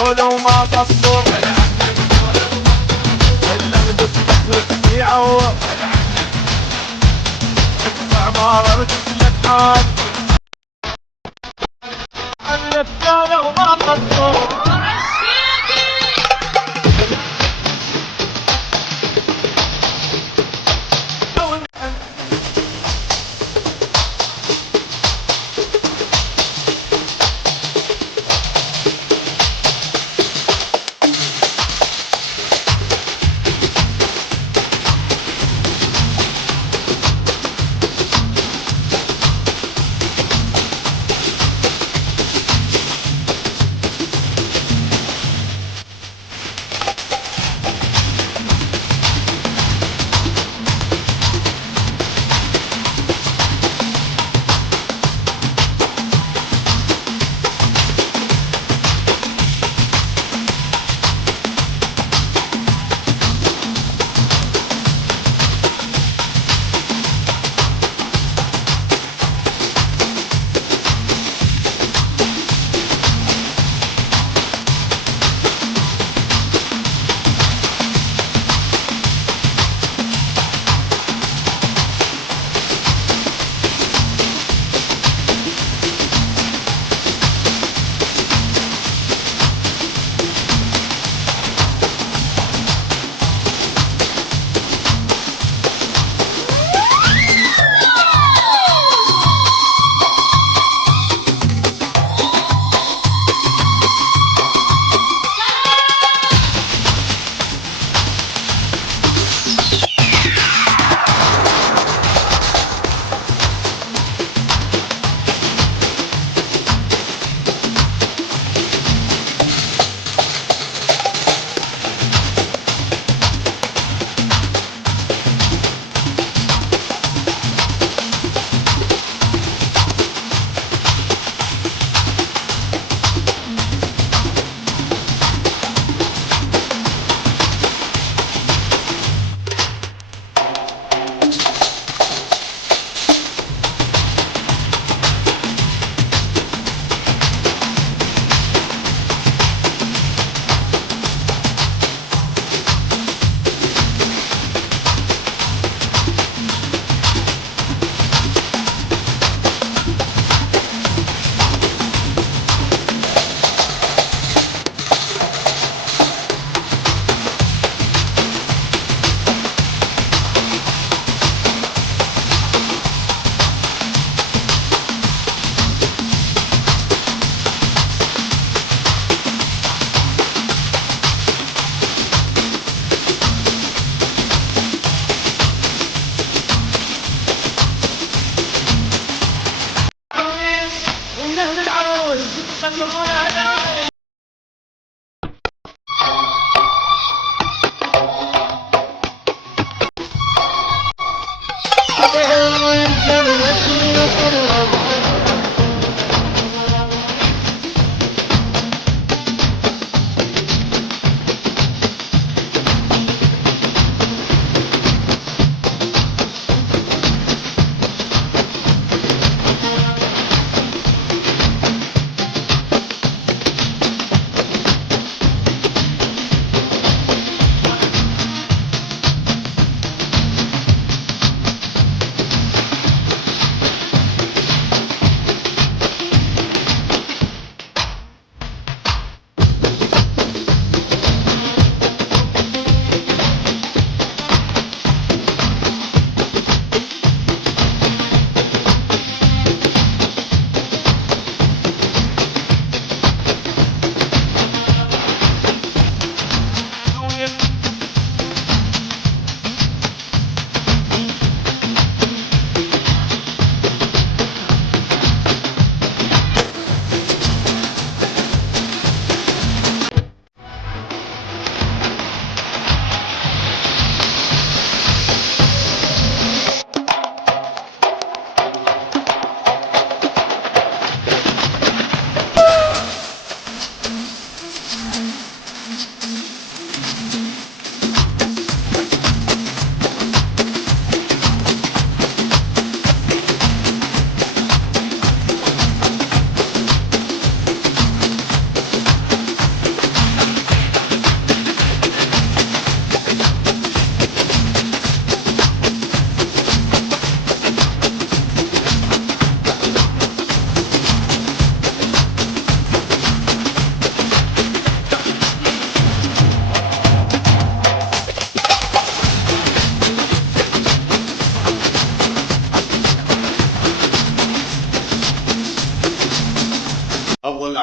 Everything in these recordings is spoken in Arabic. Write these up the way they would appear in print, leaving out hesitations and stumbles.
ولو ما قصر إلا بدك يعور ادفع ما رجل لك حال علفنا لو ما قصر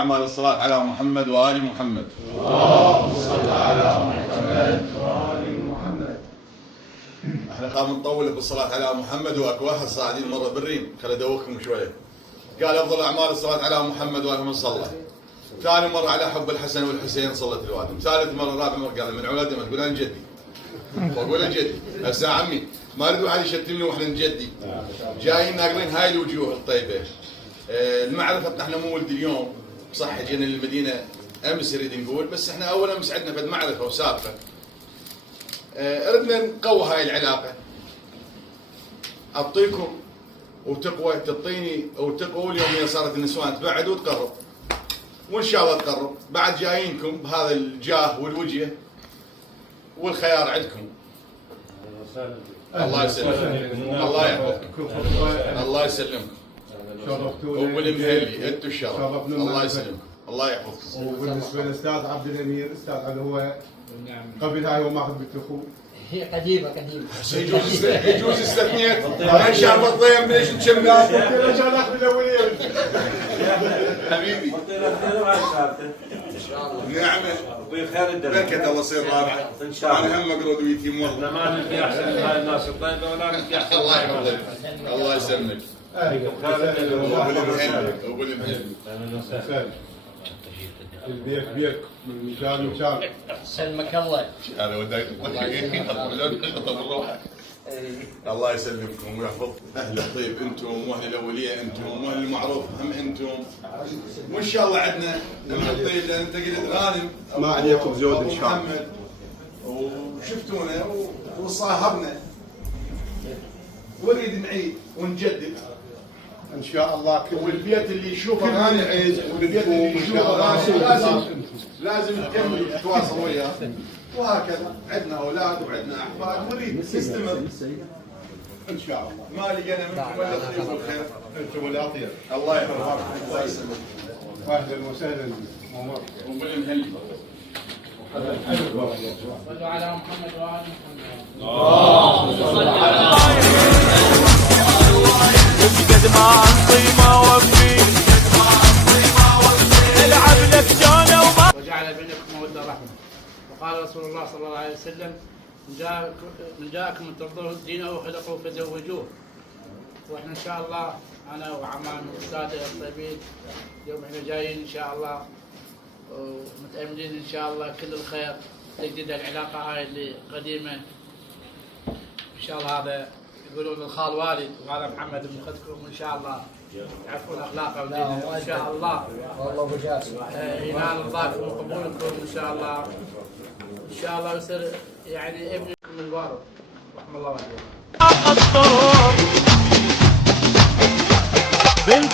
الأعمال الصلاة على محمد وآل محمد. اللهم صل على محمد وآل محمد. احنا خاف نطول بالصلاة على محمد واكو واحد صاعدين مرة بالريم، خل ادوخكم شوية. قال افضل الاعمال الصلاة على محمد وآل محمد صلى. ثاني مرة على حب الحسن والحسين صلت الوادم. ثالث مرة رابع مرة قال من عولادي ما تقول انا جدي. واقول انا جدي، هسه عمي ما نريد واحد يشتمني واحنا نجدي. جايين ناقلين هاي الوجوه الطيبة. المعرفة احنا مو ولد اليوم، صح جينا للمدينة امس نريد نقول، بس احنا اول امس عندنا فد معرفة وسابقة. اردنا نقوي هاي العلاقة. اعطيكم وتقوى، تعطيني وتقوى. اليوم هي صارت النسوان تبعد وتقرب، وان شاء الله تقرب. بعد جايينكم بهذا الجاه والوجه والخيار عندكم. الله يسلمكم، الله يحفظكم، الله يسلمكم. وبالمهلي انتم الشرف، الله يسلمكم، الله يحفظكم. وبالنسبه للاستاذ عبد الامير، استاذ علي هو قبل هاي وماخذ بنت اخوه. هي قديمة قديمة. يجوز استثنيت. ان شاء الله الضيم ليش نكمل؟ رجال اخذ الاوليه. حبيبي. ان شاء الله. نعمه. وبخير الدرجة. بركة الله يصير رابح. ان شاء الله. انا هم مقرود ويتيم والله. احنا ما نلقى احسن من هاي الناس الطيبة ولا نلقى احسن. الله يحفظك. الله يسلمك. وبالمهل. البيت بيت من مكان لمكان. سلمك الله. انا وداك الله يسلمكم ويحفظ اهل الطيب انتم، واهل الاوليه انتم، واهل المعروف هم انتم. وان شاء الله عندنا من الطيب، لان انت قلت غانم ما عليكم زود ان شاء الله. محمد وشفتونا وصاهرنا، ونريد نعيد ونجدد ان شاء الله. والبيت اللي يشوفه غانم عيد، والبيت اللي يشوفه غانم لازم تكمل تتواصل وياه. وهكذا عندنا اولاد وعندنا احفاد ونريد نستمر ان شاء الله. ما لقينا منكم الا الطيب والخير. انتم الاطيب. الله يحفظك، الله يسلمك. اهلا وسهلا. وبالمهل. صلوا على محمد وآل محمد. قد ما انطي ما وفي العب لك جانا وما وجعل بينكم مودة ورحمة. وقال رسول الله صلى الله عليه وسلم: من جاءكم من ترضون دينه وخلقه فزوجوه. واحنا ان شاء الله انا وعمان واستاذي الطيبين اليوم احنا جايين ان شاء الله ومتأملين ان شاء الله كل الخير، تجديد العلاقة هاي اللي قديمة ان شاء الله. هذا يقولون الخال والد، وهذا محمد بن خدكم وان شاء الله يعرفون اخلاقه ودينه ان شاء الله. والله ابو جاسم ينال رضاكم وقبولكم ان شاء الله. ان شاء الله يصير يعني ابنكم الوارث رحم الله والديه. الطرق بنت